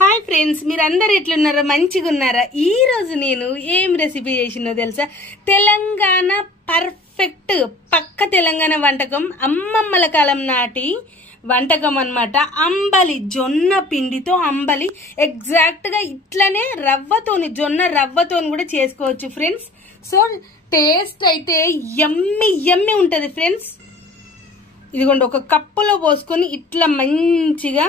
Hi friends, మీరందరూ ఎట్లున్నారా? మంచిగా ఉన్నారా? ఈ రోజు నేను ఏం రెసిపీ చేసినో తెలుసా? తెలంగాణ పర్ఫెక్ట్ పక్క తెలంగాణ వంటకం, అమ్మమ్మల కాలం నాటి వంటకం అన్నమాట. అంబలి, జొన్న పిండితో అంబలి. ఎగ్జాక్ట్ గా ఇట్లనే రవ్వతోని, జొన్న రవ్వతోని కూడా చేసుకోవచ్చు ఫ్రెండ్స్. సో టేస్ట్ అయితే యమ్మీ యమ్మీ ఉంటది ఫ్రెండ్స్. ఇదిగోండి, ఒక కప్పులో పోసుకొని ఇట్లా మంచిగా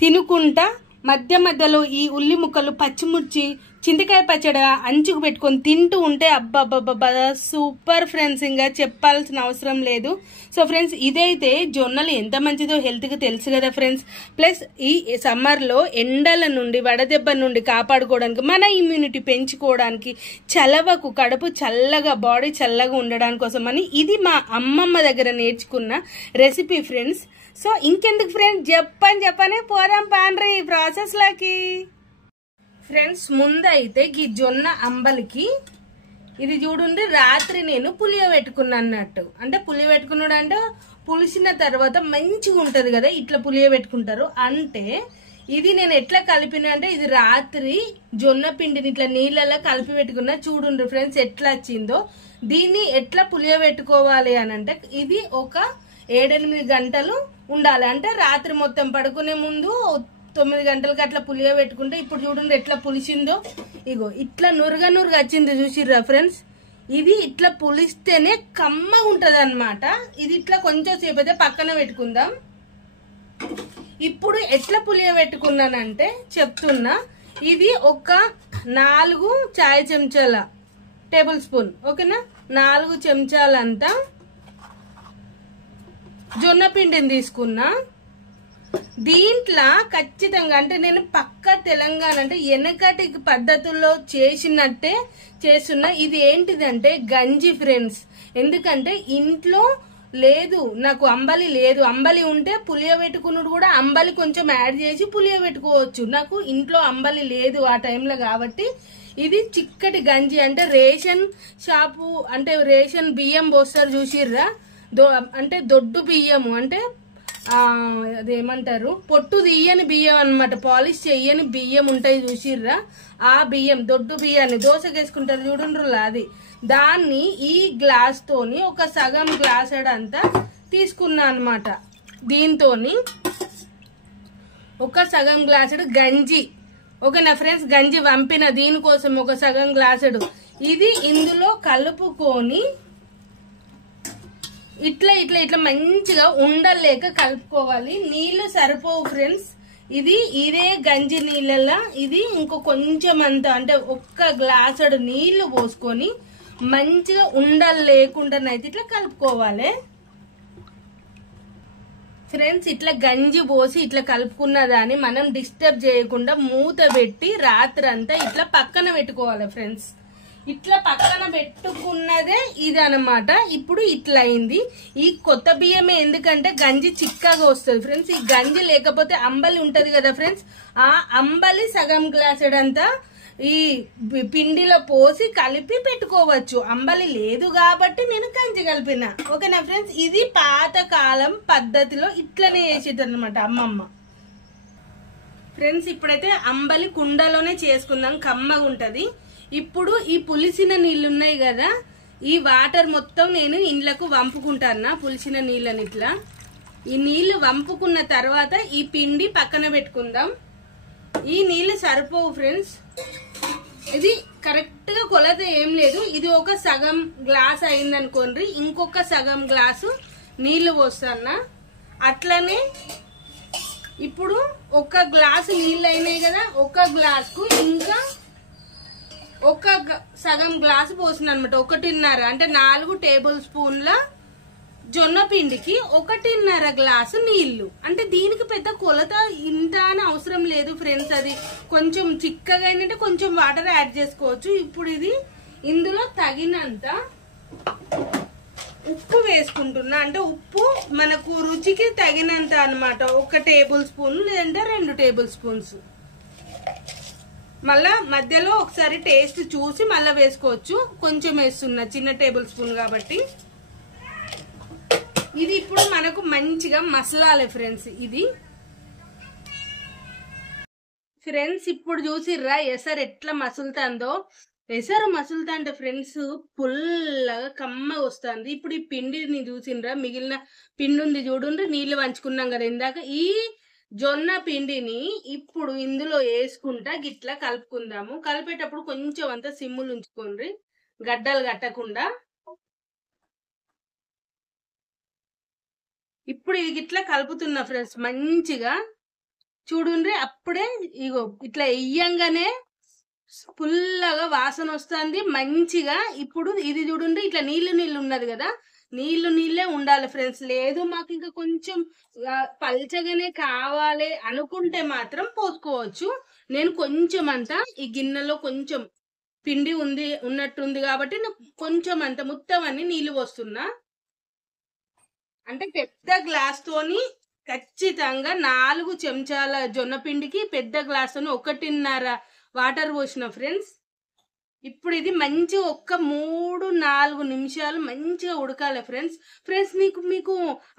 తినుకుంటా మధ్య మధ్యలో ఈ ఉల్లి ముక్కలు, పచ్చిమిర్చి, చింతకాయ పచ్చడి అంచుకు పెట్టుకొని తింటూ ఉంటే అబ్బబ్బబ్బా సూపర్ ఫ్రెండ్స్. ఇంకా చెప్పాల్సిన అవసరం లేదు. సో ఫ్రెండ్స్, ఇదైతే జొన్నలు ఎంత మంచిదో హెల్త్కి తెలుసు కదా ఫ్రెండ్స్. ప్లస్ ఈ సమ్మర్లో ఎండల నుండి, వడదెబ్బ నుండి కాపాడుకోవడానికి, మన ఇమ్యూనిటీ పెంచుకోవడానికి, చలవకు కడుపు చల్లగా, బాడీ చల్లగా ఉండడానికి కోసం అని ఇది మా అమ్మమ్మ దగ్గర నేర్చుకున్న రెసిపీ ఫ్రెండ్స్. సో ఇంకెందుకు ఫ్రెండ్స్, చెప్పనే పోదాం పాండ్రి ప్రాసెస్ లోకి. ఫ్రెండ్స్, ముందైతే ఈ జొన్న అంబలికి ఇది చూడండి, రాత్రి నేను పులియబెట్టుకున్నా అన్నట్టు. అంటే పులియబెట్టుకున్నాడు అంటే పులిసిన తర్వాత మంచిగా ఉంటది కదా, ఇట్లా పులియబెట్టుకుంటారు. అంటే ఇది నేను ఎట్లా కలిపిన అంటే, ఇది రాత్రి జొన్న పిండిని ఇట్లా నీళ్ళలో కలిపి పెట్టుకున్నా. చూడండి ఫ్రెండ్స్ ఎట్లా వచ్చిందో. దీన్ని ఎట్లా పులియబెట్టుకోవాలి అని అంటే, ఇది ఒక 7-8 గంటలు ఉండాలి. అంటే రాత్రి మొత్తం పడుకునే ముందు 9 గంటలకు అట్లా పులియబెట్టుకుంటే, ఇప్పుడు చూడండి ఎట్లా పులిసిందో. ఇగో ఇట్లా నురగ నురగ వచ్చింది, చూసిర్రా ఫ్రెండ్స్. ఇది ఇట్లా పులిస్తేనే కమ్మ ఉంటది అన్నమాట. ఇది ఇట్లా కొంచెం సేపు అయితే పక్కన పెట్టుకుందాం. ఇప్పుడు ఎట్లా పులియబెట్టుకున్నానంటే చెప్తున్నా. ఇది ఒక 4 చాయ్ చెంచాల టేబుల్ స్పూన్, ఓకేనా, 4 చెంచాలంతా జొన్న పిండిని తీసుకున్నా. దీంట్లో ఖచ్చితంగా, అంటే నేను పక్క తెలంగాణ అంటే వెనకటి పద్ధతుల్లో చేసినట్టే చేస్తున్నా. ఇది ఏంటిదంటే గంజి ఫ్రెండ్స్. ఎందుకంటే ఇంట్లో లేదు నాకు, అంబలి లేదు. అంబలి ఉంటే పులియబెట్టుకున్నాడు కూడా, అంబలి కొంచెం యాడ్ చేసి పులియబెట్టుకోవచ్చు. నాకు ఇంట్లో అంబలి లేదు ఆ టైంలో, కాబట్టి ఇది చిక్కటి గంజి. అంటే రేషన్ షాపు, అంటే రేషన్ బియ్యం పోస్తారు చూసిర్రా, అంటే దొడ్డు బియ్యము, అంటే అదేమంటారు, పొట్టు తీయని బియ్యం అన్నమాట. పాలిష్ చెయ్యని బియ్యం ఉంటాయి చూసిర్రా, ఆ బియ్యం, దొడ్డు బియ్యాన్ని దోశకేసుకుంటారు చూడండి, అది. దాన్ని ఈ గ్లాస్ తోని ఒక సగం గ్లాసెడ్ అంతా తీసుకున్నా అన్నమాట. దీంతోని ఒక సగం గ్లాసెడ్ గంజి, ఓకేనా ఫ్రెండ్స్, గంజి వంపిన దీనికోసం ఒక సగం గ్లాసెడ్ ఇది ఇందులో కలుపుకొని ఇట్లా ఇట్లా ఇట్లా మంచిగా ఉండలేక కలుపుకోవాలి. నీళ్లు సరిపోవు ఫ్రెండ్స్. ఇదే గంజి నీళ్ళలా ఇది ఇంకో కొంచెం అంత, అంటే ఒక్క గ్లాసుడు నీళ్లు పోసుకొని మంచిగా ఉండలేకుండానైతే ఇట్లా కలుపుకోవాలి ఫ్రెండ్స్. ఇట్లా గంజి పోసి ఇట్లా కలుపుకున్న దాన్ని మనం డిస్టర్బ్ చేయకుండా మూత పెట్టి రాత్రంతా ఇట్లా పక్కన పెట్టుకోవాలి ఫ్రెండ్స్. ఇట్లా పక్కన పెట్టుకున్నదే ఇది అన్నమాట. ఇప్పుడు ఇట్లా అయింది. ఈ కొత్త బియ్యమే, ఎందుకంటే గంజి చిక్కగా వస్తుంది ఫ్రెండ్స్. ఈ గంజి లేకపోతే అంబలి ఉంటది కదా ఫ్రెండ్స్, ఆ అంబలి సగం గ్లాసెడంతా ఈ పిండిలో పోసి కలిపి పెట్టుకోవచ్చు. అంబలి లేదు కాబట్టి నేను గంజి కలిపిన, ఓకేనా ఫ్రెండ్స్. ఇది పాతకాలం పద్ధతిలో ఇట్లనే చేసేటన్నమాట అమ్మమ్మ. ఫ్రెండ్స్, ఇప్పుడైతే అంబలి కుండలోనే చేసుకుందాం, కమ్మగా ఉంటది. ఇప్పుడు ఈ పులిసిన నీళ్ళు ఉన్నాయి కదా, ఈ వాటర్ మొత్తం నేను ఇండ్లకు వంపుకుంటాను. పులిసిన నీళ్ళని ఇట్లా ఈ నీళ్లు వంపుకున్న తర్వాత ఈ పిండి పక్కన పెట్టుకుందాం. ఈ నీళ్లు సరిపోవు ఫ్రెండ్స్. ఇది కరెక్ట్ గా కొలత ఏం లేదు. ఇది ఒక సగం గ్లాస్ అయిందనుకోండి, ఇంకొక సగం గ్లాసు నీళ్లు పోస్తాను. అట్లనే ఇప్పుడు ఒక గ్లాసు నీళ్ళు అయినాయి కదా, ఒక గ్లాసుకు ఇంకా ఒక సగం గ్లాసు పోసిన అనమాట. 1.5, అంటే 4 టేబుల్ స్పూన్ల జొన్న పిండికి 1.5 గ్లాసు నీళ్లు. అంటే దీనికి పెద్ద కొలత ఇంత అని అవసరం లేదు ఫ్రెండ్స్. అది కొంచెం చిక్కగా అయినట్టే కొంచెం వాటర్ యాడ్ చేసుకోవచ్చు. ఇప్పుడు ఇది ఇందులో తగినంత ఉప్పు వేసుకుంటున్నా. అంటే ఉప్పు మనకు రుచికి తగినంత అన్నమాట. 1 టేబుల్ స్పూన్ లేదంటే 2 టేబుల్ స్పూన్స్. మళ్ళా మధ్యలో ఒకసారి టేస్ట్ చూసి మళ్ళా వేసుకోవచ్చు. కొంచెం వేస్తున్నా, చిన్న టేబుల్ స్పూన్ కాబట్టి. ఇది ఇప్పుడు మనకు మంచిగా మసలాలి ఫ్రెండ్స్. ఇది ఫ్రెండ్స్ ఇప్పుడు చూసిర్రా ఎసరు ఎట్లా మసులుతుందో. ఎసరు మసులుతా అంటే ఫ్రెండ్స్ పుల్లగా కమ్మగా వస్తుంది. ఇప్పుడు ఈ పిండిని చూసిండ్రా, మిగిలిన పిండి ఉంది చూడండి, నీళ్లు వంచుకున్నాం కదా ఇందాక. ఈ జొన్న పిండిని ఇప్పుడు ఇందులో వేసుకుంటా గిట్లా కలుపుకుందాము. కలిపేటప్పుడు కొంచెం అంతా సిమ్ములు ఉంచుకోండి, గడ్డలు కట్టకుండా. ఇప్పుడు ఇది గిట్లా కలుపుతున్నా ఫ్రెండ్స్ మంచిగా చూడుండ్రి. అప్పుడే ఇగో ఇట్లా వెయ్యంగానే పుల్లగా వాసన వస్తుంది మంచిగా. ఇప్పుడు ఇది చూడండి, ఇట్లా నీళ్లు నీళ్ళు ఉన్నది కదా, నీళ్లు నీళ్ళే ఉండాలి ఫ్రెండ్స్. లేదు మాకు ఇంకా కొంచెం పల్చగానే కావాలి అనుకుంటే మాత్రం పోసుకోవచ్చు. నేను కొంచెం అంతా ఈ గిన్నెలో కొంచెం పిండి ఉన్నట్టుంది కాబట్టి కొంచెం అంత మొత్తం అన్ని నీళ్లు పోస్తున్నా. అంటే పెద్ద గ్లాస్ తోని ఖచ్చితంగా 4 చెంచాల జొన్న పిండికి పెద్ద గ్లాస్ తోని 1.5 వాటర్ పోసిన ఫ్రెండ్స్. ఇప్పుడు ఇది మంచి 3-4 నిమిషాలు మంచిగా ఉడకాలి ఫ్రెండ్స్. ఫ్రెండ్స్ మీకు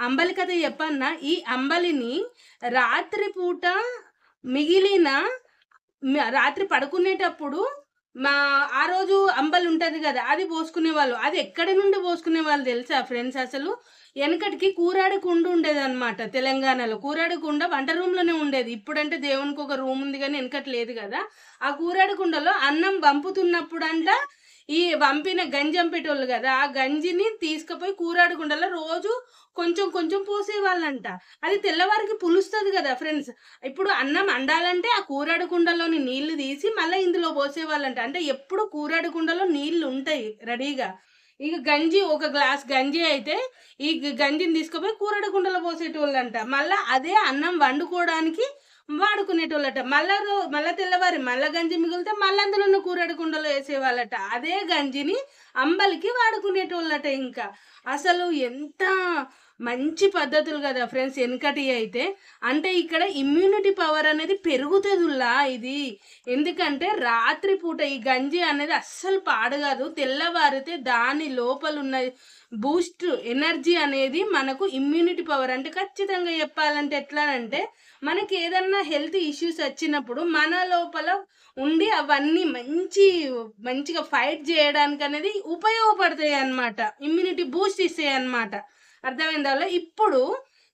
అంబలి కథ చెప్పన్నా. ఈ అంబలిని రాత్రి పూట మిగిలిన రాత్రి పడుకునేటప్పుడు ఆ రోజు అంబలి ఉంటది కదా, అది పోసుకునే వాళ్ళు. అది ఎక్కడి నుండి పోసుకునే వాళ్ళు తెలుసా ఫ్రెండ్స్? అసలు వెనకటికి కూరాడి కుండ ఉండేది అనమాట. తెలంగాణలో కూరాడి కుండ వంట రూమ్ లోనే ఉండేది. ఇప్పుడంటే దేవునికి ఒక రూమ్ ఉంది కానీ వెనకటి లేదు కదా. ఆ కూరాడి కుండలో అన్నం వంపుతున్నప్పుడు అంట ఈ వంపిన గంజి వంపేటోళ్ళు కదా, ఆ గంజిని తీసుకుపోయి కూరాడి కుండలో రోజు కొంచెం కొంచెం పోసేవాళ్ళంట. అది తెల్లవారికి పులుస్తుంది కదా ఫ్రెండ్స్. ఇప్పుడు అన్నం వండాలంటే ఆ కూరాడి కుండలోని నీళ్లు తీసి మళ్ళీ ఇందులో పోసేవాళ్ళంట. అంటే ఎప్పుడు కూరాడి కుండలో నీళ్లు ఉంటాయి రెడీగా. ఇక గంజి, ఒక గ్లాస్ గంజి అయితే ఈ గంజిని తీసుకుపోయి కూరడి కుండలో పోసేటోళ్ళంట. మళ్ళీ అదే అన్నం వండుకోవడానికి వాడుకునేటోళ్ళట. మళ్ళా తెల్లవారి మళ్ళా గంజి మిగిలితే మళ్ళీ అందులో కూరడి కుండలో వేసేవాళ్ళట. అదే గంజిని అంబలికి వాడుకునేటోళ్ళట. ఇంకా అసలు ఎంత మంచి పద్ధతులు కదా ఫ్రెండ్స్ వెనకటి అయితే. అంటే ఇక్కడ ఇమ్యూనిటీ పవర్ అనేది పెరుగుతుందిలా ఇది. ఎందుకంటే రాత్రి పూట ఈ గంజి అనేది అస్సలు పాడగాదు. తెల్లవారితే దాని లోపల ఉన్న బూస్ట్ ఎనర్జీ అనేది మనకు ఇమ్యూనిటీ పవర్. అంటే ఖచ్చితంగా చెప్పాలంటే ఎట్లా అంటే, మనకి ఏదన్నా హెల్త్ ఇష్యూస్ వచ్చినప్పుడు మన లోపల ఉండి అవన్నీ మంచిగా ఫైట్ చేయడానికి అనేది ఉపయోగపడతాయి అన్నమాట. ఇమ్యూనిటీ బూస్ట్ ఇస్తాయి అన్నమాట. అర్థమైందా? ఇప్పుడు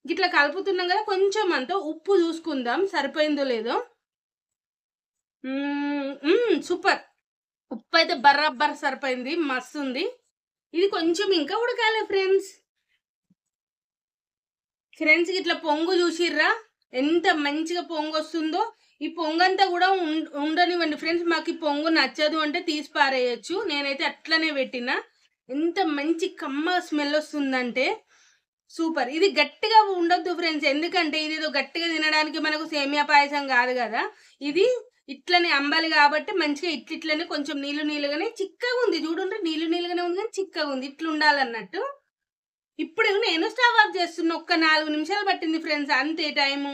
ఇట్లా కలుపుతున్నాం కదా, కొంచెం అంతా ఉప్పు చూసుకుందాం సరిపోయిందో లేదో. సూపర్, ఉప్పు అయితే బరాబర్ సరిపోయింది, మస్తు ఉంది. ఇది కొంచెం ఇంకా ఉడకాలి ఫ్రెండ్స్. ఇట్లా పొంగు చూసిర్రా ఎంత మంచిగా పొంగు వస్తుందో. ఈ పొంగంతా కూడా ఉండనివ్వండి ఫ్రెండ్స్. మాకు ఈ పొంగు నచ్చదు అంటే తీసి పారేయచ్చు. నేనైతే అట్లనే పెట్టినా. ఎంత మంచి కమ్మ స్మెల్ వస్తుందంటే సూపర్. ఇది గట్టిగా ఉండొద్దు ఫ్రెండ్స్, ఎందుకంటే ఇది ఏదో గట్టిగా తినడానికి మనకు సేమియా పాయసం కాదు కదా. ఇది ఇట్లనే అంబలి కాబట్టి మంచిగా ఇట్లనే కొంచెం నీళ్ళుగానే చిక్కగా ఉంది. చూడండి, నీళ్ళుగానే ఉంది కానీ చిక్కగా ఉంది. ఇట్లా ఉండాలన్నట్టు. ఇప్పుడు నేను స్టవ్ ఆఫ్ చేస్తున్నా. 4 నిమిషాలు పట్టింది ఫ్రెండ్స్, అంతే టైము.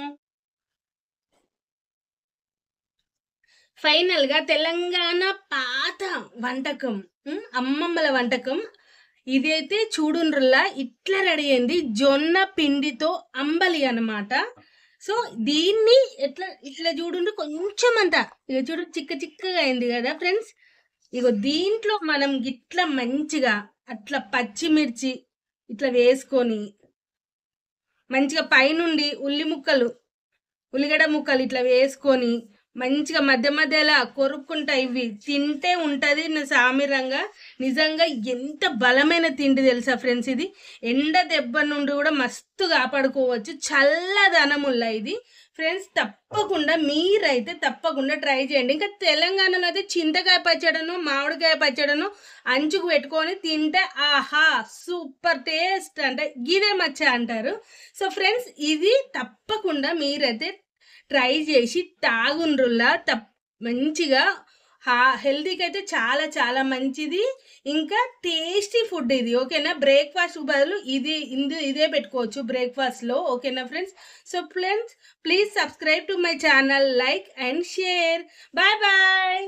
ఫైనల్ గా తెలంగాణ పాత వంటకం, అమ్మమ్మల వంటకం ఇదైతే చూడుండ్రల్లా ఇట్లా రెడీ అయింది. జొన్న పిండితో అంబలి అన్నమాట. సో దీన్ని ఇట్లా చూడండి, కొంచెం అంతా ఇక చూడు చిక్కగా అయింది కదా ఫ్రెండ్స్. ఇగో దీంట్లో మనం ఇట్లా మంచిగా అట్లా పచ్చిమిర్చి ఇట్లా వేసుకొని మంచిగా పైనుండి ఉల్లిగడ్డ ముక్కలు ఇట్లా వేసుకొని మంచిగా మధ్య మధ్యలో కొరుక్కుంటా ఇవి తింటే ఉంటది సామిరంగా. నిజంగా ఎంత బలమైన తిండి తెలుసా ఫ్రెండ్స్. ఇది ఎండ దెబ్బ నుండి కూడా మస్తు కాపాడుకోవచ్చు, చల్లదనముల్లా ఇది ఫ్రెండ్స్. తప్పకుండా మీరైతే ట్రై చేయండి. ఇంకా తెలంగాణలో అయితే చింతకాయ పచ్చడను మామిడికాయ పచ్చడను అంచుకు పెట్టుకొని తింటే ఆహా సూపర్ టేస్ట్, అంటే గిదే మచ్చ అంటారు. సో ఫ్రెండ్స్ ఇది తప్పకుండా మీరైతే ట్రై చేసి తాగుండ్రుల్లా. మంచిగా హెల్తీకి అయితే చాలా చాలా మంచిది. ఇంకా టేస్టీ ఫుడ్ ఇది, ఓకేనా. బ్రేక్ఫాస్ట్ బదులు ఇదే పెట్టుకోవచ్చు బ్రేక్ఫాస్ట్ లో, ఓకేనా friends. So friends please subscribe to my channel, like and share. Bye bye.